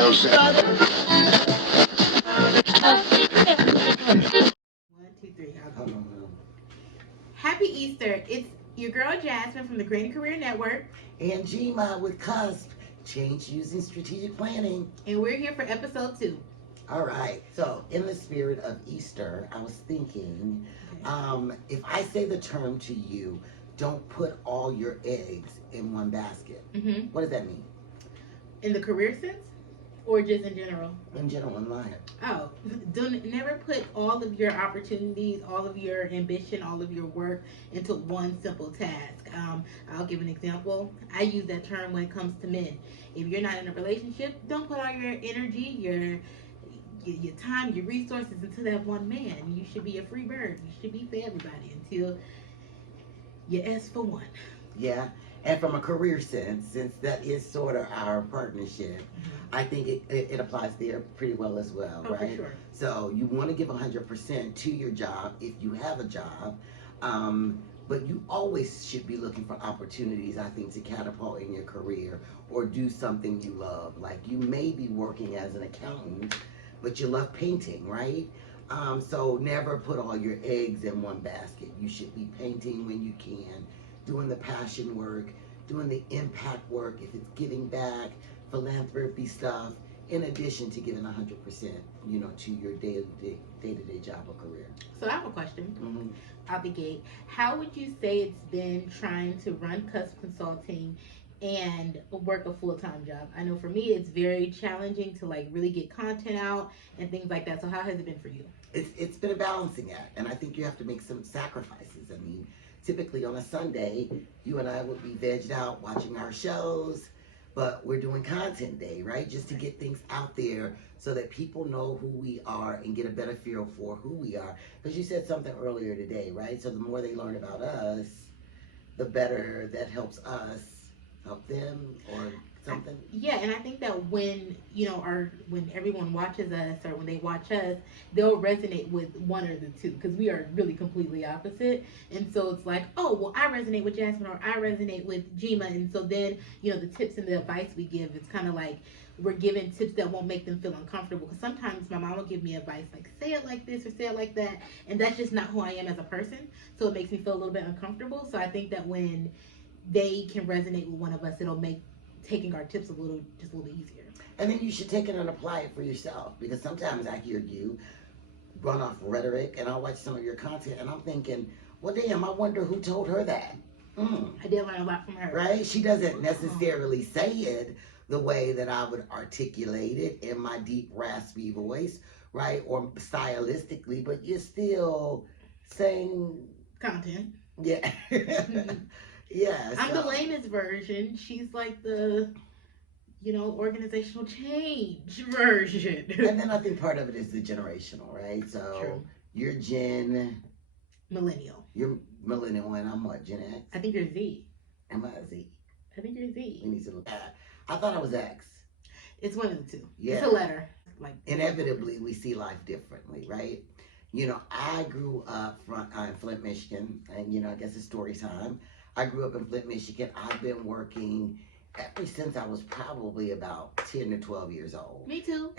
two, three. Happy Easter. It's your girl Jasmine from the Creating Career Network. And Gma with CUSP, Change Using Strategic Planning. And we're here for episode 2. All right. So, in the spirit of Easter, I was thinking, if I say the term to you, don't put all your eggs in one basket. Mm-hmm. What does that mean? In the career sense? Or just in general? In general, in life. Oh, never put all of your opportunities, all of your ambition, all of your work into one simple task. I'll give an example. I use that term when it comes to men. If you're not in a relationship, don't put all your energy, your time, your resources into that one man. You should be a free bird. You should be for everybody until you ask for one. Yeah. And from a career sense, since that is sort of our partnership, I think it applies there pretty well as well, right? For sure. So you want to give 100% to your job if you have a job, but you always should be looking for opportunities, I think, to catapult in your career or do something you love. Like you may be working as an accountant, but you love painting, right? So never put all your eggs in one basket. You should be painting when you can, doing the passion work, doing the impact work, if it's giving back, philanthropy stuff, in addition to giving 100%, to your day-to-day job or career. So I have a question out the gate. How would you say it's been trying to run CUSP Consulting and work a full-time job? I know for me, it's very challenging to really get content out and things like that. So how has it been for you? It's been a balancing act, and I think you have to make some sacrifices. I mean, typically on a Sunday, you and I would be vegged out watching our shows, but we're doing content day, right? Just to get things out there so that people know who we are and get a better feel for who we are. Because you said something earlier today, right? So the more they learn about us, the better that helps us help them or something. Yeah, and I think that when when everyone watches us or when they watch us, they'll resonate with one or the two because we are really completely opposite. And so it's like, oh, well, I resonate with Jasmine or I resonate with Gma. And so then the tips and the advice we give, it's kind of like we're giving tips that won't make them feel uncomfortable. Because sometimes my mom will give me advice like, say it like this or say it like that, and that's just not who I am as a person. So it makes me feel a little bit uncomfortable. So I think that when they can resonate with one of us, it'll make taking our tips just a little bit easier. And then you should take it and apply it for yourself, because sometimes I hear you run off rhetoric and I'll watch some of your content and I'm thinking, well, damn, I wonder who told her that. I did learn a lot from her. Right? She doesn't necessarily say it the way that I would articulate it in my deep, raspy voice, right? Or stylistically, but you're still saying content. Yeah. Yeah. I'm the lamest version. She's like the, organizational change version. And then I think part of it is the generational, right? So True. You're Gen Millennial. You're Millennial, and I'm what, Gen X? I think you're Z. Am I a Z? I think you're Z. We need to look at. I thought I was X. It's one of the two. Yeah. It's a letter. Inevitably, we see life differently, right? I grew up in Flint, Michigan, and I guess it's story time. I grew up in Flint, Michigan. I've been working ever since I was probably about 10 to 12 years old. Me too.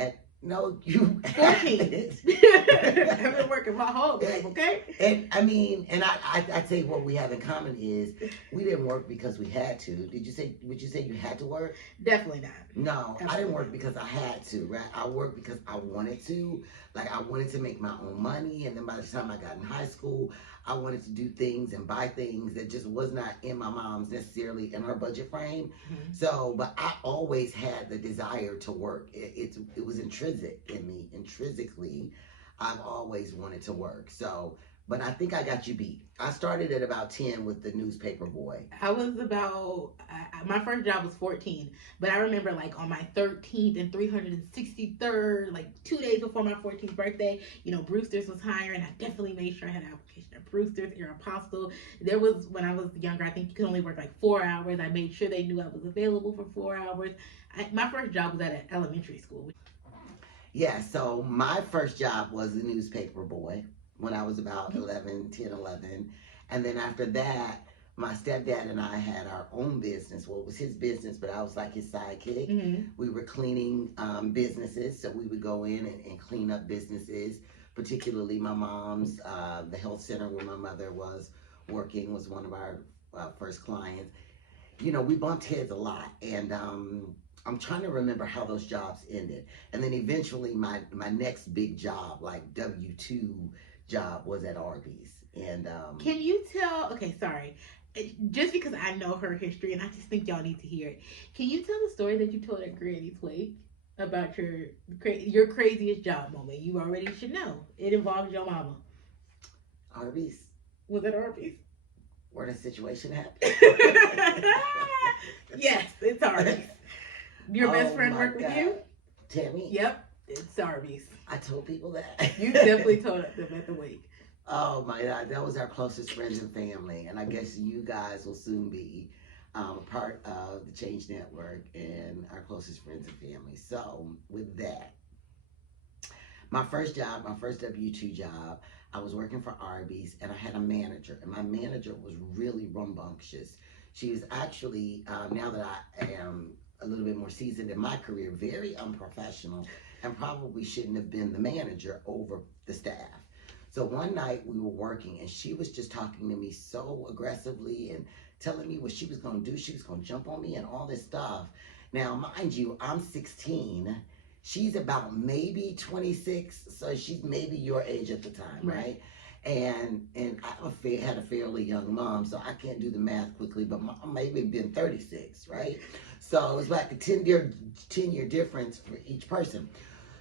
No, you 14. I've been working my whole life, okay? And I'd say what we have in common is we didn't work because we had to. Would you say you had to work? Definitely not. No, Absolutely. I didn't work because I had to, right? I worked because I wanted to. Like, I wanted to make my own money, and then by the time I got in high school, I wanted to do things and buy things that just was not in my mom's necessarily in her budget frame. Mm-hmm. So, but I always had the desire to work. It was intrinsic in me. Intrinsically, I've always wanted to work. So, but I think I got you beat. I started at about 10 with the newspaper boy. I was my first job was 14, but I remember on my 13th and 363rd, 2 days before my 14th birthday, Brewster's was hiring. I definitely made sure I had an application at Brewster's, Aeropostale. There was, when I was younger, I think you could only work 4 hours. I made sure they knew I was available for 4 hours. My first job was at an elementary school. Yeah, so my first job was the newspaper boy when I was about 10, 11. And then after that, my stepdad and I had our own business. Well, it was his business, but I was like his sidekick. Mm-hmm. We were cleaning businesses, so we would go in and clean up businesses, particularly my mom's. The health center where my mother was working was one of our first clients. You know, we bumped heads a lot, and I'm trying to remember how those jobs ended. And then eventually, my next big job, like W-2 job, was at Arby's. And Can you tell? Okay, sorry. Just because I know her history and I just think y'all need to hear it. Can you tell the story that you told at Granny's Wake about your craziest job moment? You already should know. It involves your mama. Arby's, Was it Arby's? where the situation happened. Yes, it's Arby's. Your best Oh friend my worked with God. you? Tammy, Yep, it's Arby's. I told people that. You definitely told them at the wake. Oh my God, that was our closest friends and family, and I guess you guys will soon be a part of the Change Network and our closest friends and family. So with that, my first job, my first W-2 job, I was working for Arby's, and I had a manager, and my manager was really rambunctious. She was actually, now that I am a little bit more seasoned in my career, very unprofessional, and probably shouldn't have been the manager over the staff. So one night we were working, and she was just talking to me so aggressively and telling me what she was going to do. She was going to jump on me and all this stuff. Now, mind you, I'm 16. She's about maybe 26, so she's maybe your age at the time, right? And I had a fairly young mom, so I can't do the math quickly, but mom maybe been 36, right? So it was like a 10-year difference for each person.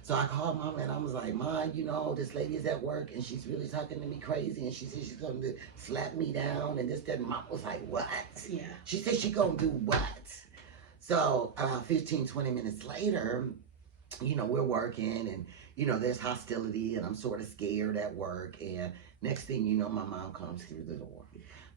So I called mom and I was like, Mom, you know, this lady is at work and she's really talking to me crazy, and she said she's going to slap me down and this, that. And mom was like, what? Yeah. She said she going to do what? So 15, 20 minutes later, you know, we're working and, you know, there's hostility and I'm sort of scared at work. And next thing you know, my mom comes through the door.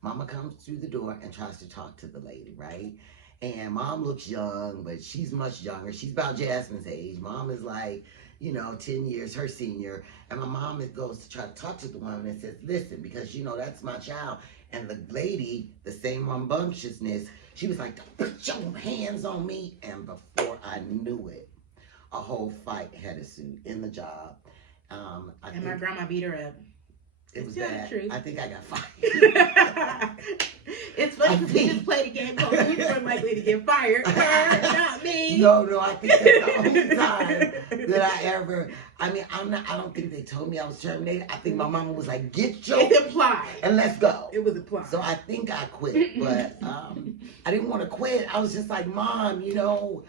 Mama comes through the door and tries to talk to the lady, right? And mom looks young, but she's much younger. She's about Jasmine's age. Mom is like, you know, 10 years her senior. And my mom goes to try to talk to the woman and says, listen, because, you know, that's my child. And the lady, the same rambunctiousness, she was like, don't put your hands on me. And before I knew it, a whole fight had ensued in the job. And my grandma beat her up. It was bad. I think I got fired. It's funny because we just played a game called Who's More Likely to Get Fired? Her, not me. No, I think that's the only time that I ever. I mean, I don't think they told me I was terminated. I think my mama was like, "Get your." It's implied. And let's go. It was implied. So I think I quit, but I didn't want to quit. I was just like, Mom, you know.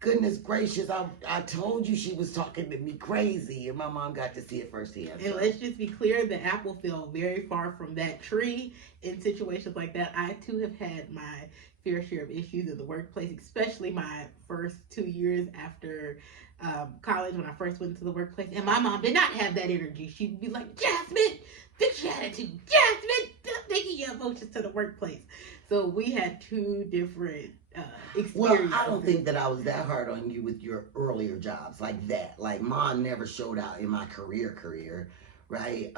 Goodness gracious, I told you she was talking to me crazy, and my mom got to see it firsthand. And so. let's just be clear, the apple fell very far from that tree in situations like that. I too have had my fair share of issues in the workplace, especially my first 2 years after college when I first went into the workplace. And my mom did not have that energy. She'd be like, Jasmine, fix your attitude. Jasmine, stop taking your emotions to the workplace. So we had two different experiences. Well, I don't think that I was that hard on you with your earlier jobs like that. Like mom never showed out in my career, right?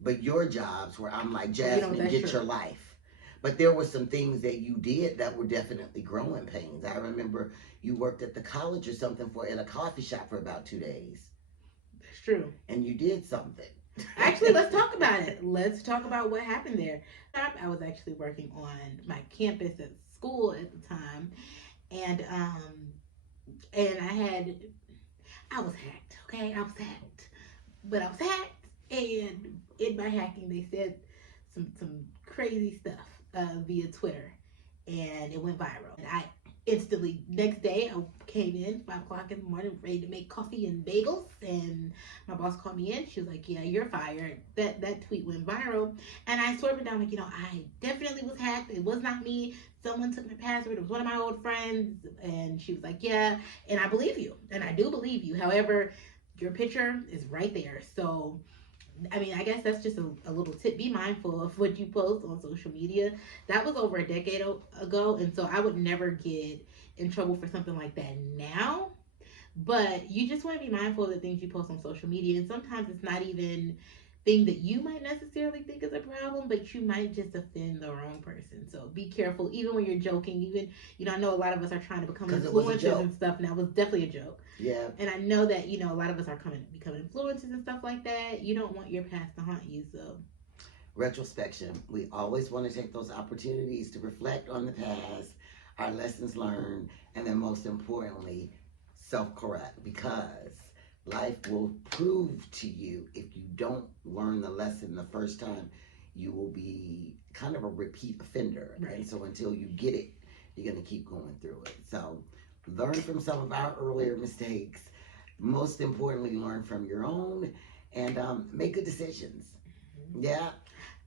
But your jobs where I'm like, Jasmine, get your life. But there were some things that you did that were definitely growing pains. I remember you worked at the college or something at a coffee shop for about 2 days. That's true. And you did something. Actually, let's talk about it. Let's talk about what happened there. I was actually working on my campus at school at the time, and I was hacked. Okay, I was hacked, but I was hacked, and in my hacking, they said some crazy stuff via Twitter, and it went viral. And I instantly, next day, I came in 5 o'clock in the morning, ready to make coffee and bagels, and my boss called me in. She was like, yeah, you're fired. That tweet went viral, and I swerved it down like, I definitely was hacked. It was not me. Someone took my password. It was one of my old friends, and she was like, yeah, and I believe you, and I do believe you. However, your picture is right there, so I mean, I guess that's just a little tip. Be mindful of what you post on social media. That was over a decade ago, and so I would never get in trouble for something like that now. But you just want to be mindful of the things you post on social media, and sometimes it's not even thing that you might necessarily think is a problem, but you might just offend the wrong person. So be careful, even when you're joking. Even, I know a lot of us are trying to become Because it was a influencers joke. and stuff. Now, it was definitely a joke. Yeah. And I know that, a lot of us are becoming influencers and stuff like that. You don't want your past to haunt you. So Retrospection. We always want to take those opportunities to reflect on the past, our lessons learned, and then most importantly, self correct, because life will prove to you if you don't learn the lesson the first time, you will be kind of a repeat offender. right. And so until you get it, you're going to keep going through it. So learn from some of our earlier mistakes. Most importantly, learn from your own and make good decisions. Yeah.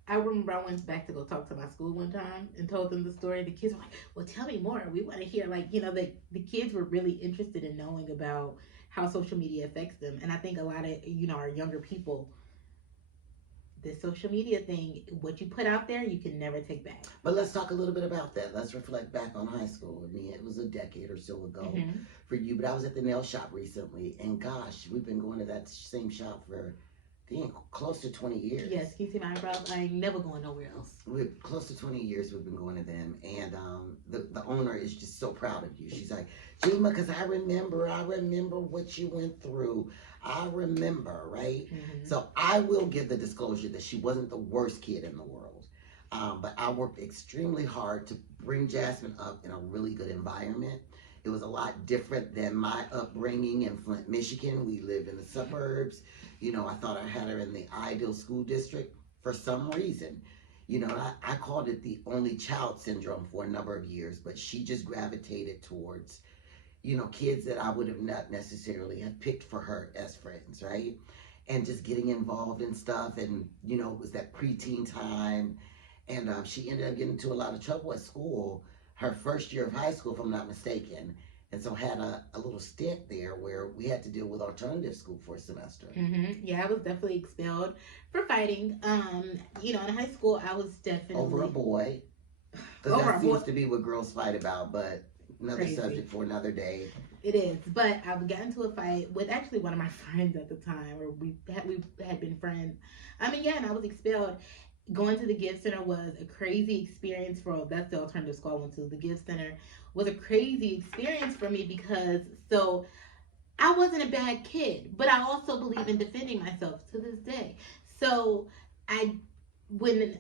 I remember I went back to go talk to my school one time and told them the story. The kids were like, "Well, tell me more. We want to hear." Like, the kids were really interested in knowing about how social media affects them. And I think a lot of, our younger people, this social media thing, what you put out there, you can never take back. But let's talk a little bit about that. Let's reflect back on high school. I mean, it was a decade or so ago for you, but I was at the nail shop recently, and gosh, we've been going to that same shop for close to 20 years. Yes, can you see my eyebrows? I ain't never going nowhere else. We're close to 20 years we've been going to them, and the owner is just so proud of you. She's like, Juma, because I remember what you went through. I remember, right? So I will give the disclosure that she wasn't the worst kid in the world, but I worked extremely hard to bring Jasmine up in a really good environment. It was a lot different than my upbringing in Flint, Michigan. We lived in the suburbs. I thought I had her in the ideal school district for some reason. I called it the only child syndrome for a number of years, but she just gravitated towards, kids that I would have not necessarily have picked for her as friends, right? And just getting involved in stuff. And, it was that preteen time. And she ended up getting into a lot of trouble at school her first year of high school, if I'm not mistaken. And so had a little stint there where we had to deal with alternative school for a semester. Yeah, I was definitely expelled for fighting. In high school, I was definitely over a boy, because that seems to be what girls fight about. But another subject for another day. It is, but I got into a fight with actually one of my friends at the time, or we had been friends. And I was expelled. Going to the gift center was a crazy experience that's the alternative school I went to. The gift center was a crazy experience for me because I wasn't a bad kid, but I also believe in defending myself to this day. So when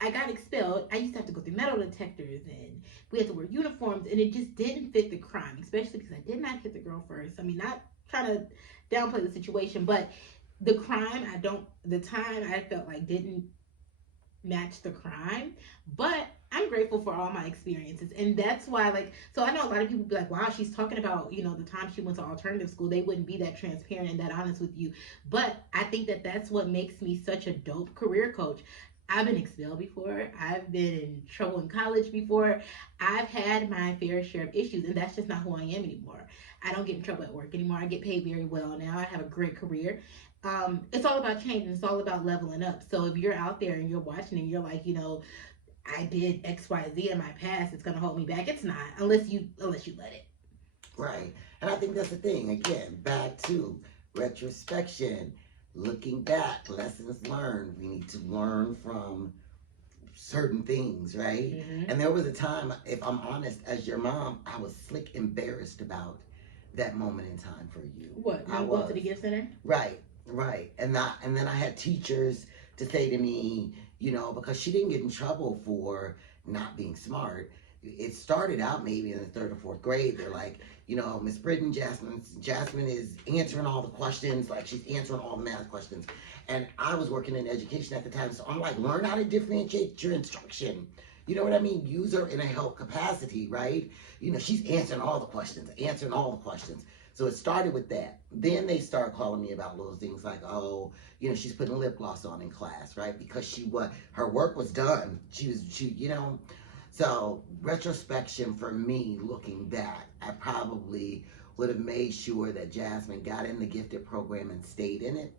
I got expelled, I used to have to go through metal detectors and we had to wear uniforms, and it just didn't fit the crime, especially because I did not hit the girl first. Not trying to downplay the situation, but the crime, the time I felt like didn't match the crime. But I'm grateful for all my experiences, and that's why, so I know a lot of people be like, wow, she's talking about, the time she went to alternative school. They wouldn't be that transparent and that honest with you, but I think that that's what makes me such a dope career coach. I've been expelled before. I've been in trouble in college before. I've had my fair share of issues, and that's just not who I am anymore. I don't get in trouble at work anymore. I get paid very well now. I have a great career. It's all about change, and it's all about leveling up. So if you're out there and you're watching and you're like, I did X, Y, Z in my past, it's gonna hold me back. It's not, unless you let it. Right. And I think that's the thing. Again, back to retrospection, looking back, lessons learned. We need to learn from certain things, right? And there was a time, if I'm honest, as your mom, I was slick embarrassed about that moment in time for you. What? I was to the gift center? Right. And then I had teachers to say to me, because she didn't get in trouble for not being smart. It started out maybe in the third or fourth grade. They're like, Miss Britton, Jasmine is answering all the questions, like she's answering all the math questions. And I was working in education at the time, so I'm like, learn how to differentiate your instruction. You know what I mean? Use her in a help capacity, right? She's answering all the questions. So it started with that. Then they started calling me about little things like, oh, she's putting lip gloss on in class, right? Because her work was done. So retrospection for me, looking back, I probably would have made sure that Jasmine got in the gifted program and stayed in it.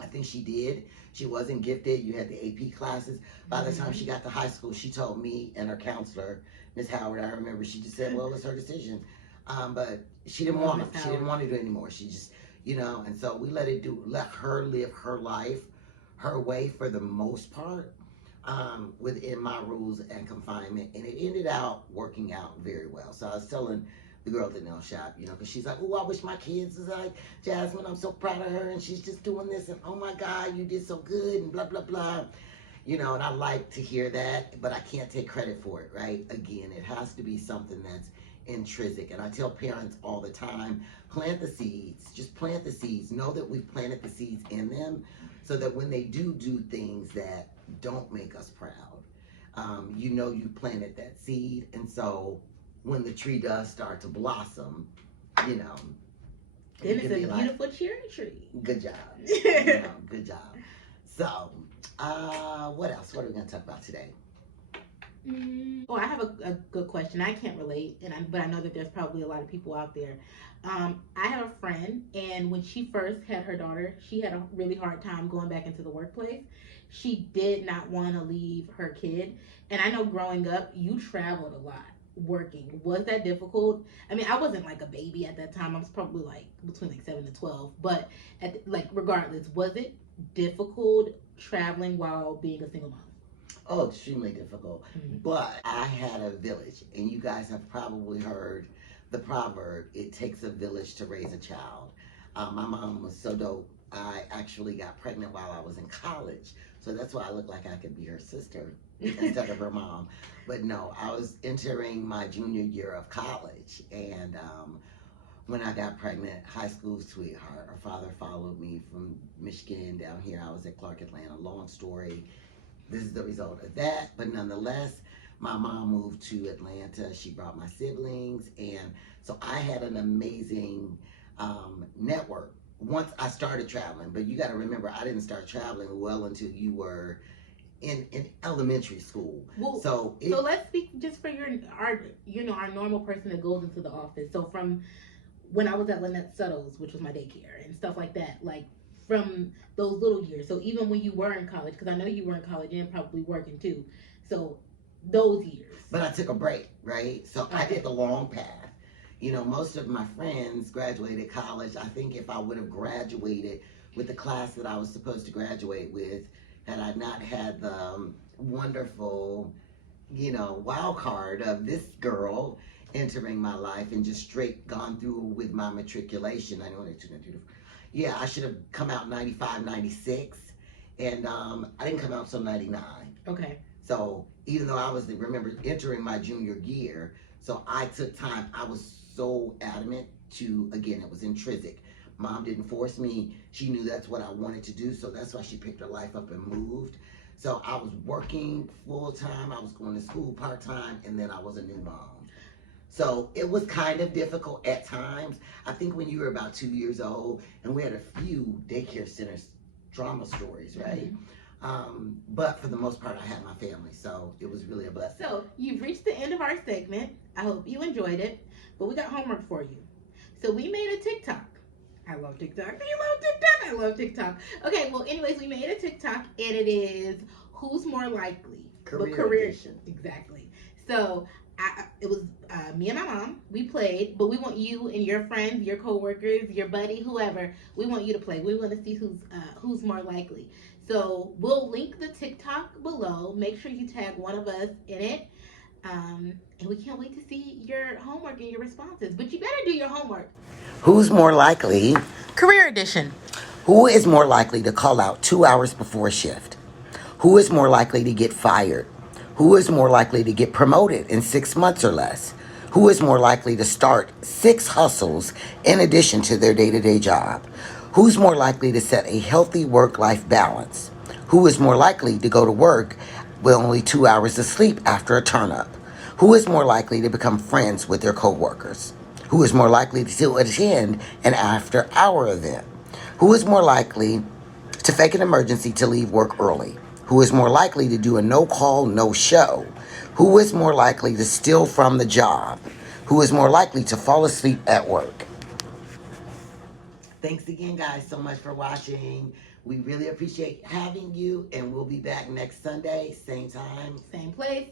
I think she did. She wasn't gifted. You had the AP classes. By the time she got to high school, she told me and her counselor, Miss Howard, I remember, she just said, well, it's her decision. But she didn't want to. She didn't want to do it anymore. She just, and so we let her live her life, her way for the most part, within my rules and confinement, and it ended out working out very well. So I was telling the girl at the nail shop, because she's like, "Oh, I wish my kids was like Jasmine. I'm so proud of her, and she's just doing this, and oh my God, you did so good, and blah blah blah." And I like to hear that, but I can't take credit for it, right? Again, it has to be something that's intrinsic. And I tell parents all the time, plant the seeds, just plant the seeds. Know that we've planted the seeds in them so that when they do things that don't make us proud, you planted that seed. And so when the tree does start to blossom, you know, then it's a beautiful cherry tree. Good job. Good job. So, what else? What are we going to talk about today? Oh, I have a good question. I can't relate, but I know that there's probably a lot of people out there. I have a friend, and when she first had her daughter, she had a really hard time going back into the workplace. She did not want to leave her kid. And I know growing up, you traveled a lot working. Was that difficult? I mean, I wasn't like a baby at that time. I was probably like between like 7 to 12. But regardless, was it difficult traveling while being a single mom? Oh, extremely difficult. Mm-hmm. But I had a village, and you guys have probably heard the proverb, it takes a village to raise a child. My mom was so dope. I actually got pregnant while I was in college. So that's why I look like I could be her sister instead of her mom. But no, I was entering my junior year of college. And when I got pregnant, high school sweetheart, her father followed me from Michigan down here. I was at Clark, Atlanta. Long story. This is the result of that. But nonetheless, my mom moved to Atlanta. She brought my siblings. And so I had an amazing network once I started traveling. But you got to remember, I didn't start traveling well until you were in elementary school. Well, so let's speak just for our normal person that goes into the office. So from when I was at Lynette Suttles, which was my daycare and stuff like that, like from those little years. So even when you were in college, because I know you were in college and probably working too. So those years. But I took a break, right? So okay. I did the long path. Most of my friends graduated college. I think if I would have graduated with the class that I was supposed to graduate with, had I not had the wonderful, wild card of this girl entering my life and just straight gone through with my matriculation. I know yeah, I should have come out 95, 96. And I didn't come out until 99. Okay. So even though I was, remember, entering my junior year, so I took time. I was so adamant to, again, it was intrinsic. Mom didn't force me. She knew that's what I wanted to do. So that's why she picked her life up and moved. So I was working full time. I was going to school part time. And then I was a new mom. So it was kind of difficult at times. I think when you were about 2 years old, and we had a few daycare centers drama stories, right? Mm-hmm. But for the most part, I had my family, so it was really a blessing. So you've reached the end of our segment. I hope you enjoyed it, but we got homework for you. So we made a TikTok. I love TikTok. You love TikTok? I love TikTok. Okay, well, anyways, we made a TikTok, and it is who's more likely? Career edition. Exactly. So it was me and my mom. We played, but we want you and your friends, your coworkers, your buddy, whoever. We want you to play. We want to see who's more likely. So we'll link the TikTok below. Make sure you tag one of us in it. And we can't wait to see your homework and your responses. But you better do your homework. Who's more likely? Career edition. Who is more likely to call out 2 hours before shift? Who is more likely to get fired? Who is more likely to get promoted in 6 months or less? Who is more likely to start 6 hustles in addition to their day-to-day job? Who's more likely to set a healthy work-life balance? Who is more likely to go to work with only 2 hours of sleep after a turn-up? Who is more likely to become friends with their coworkers? Who is more likely to attend an after-hour event? Who is more likely to fake an emergency to leave work early? Who is more likely to do a no-call, no-show? Who is more likely to steal from the job? Who is more likely to fall asleep at work? Thanks again, guys, so much for watching. We really appreciate having you, and we'll be back next Sunday, same time, same place.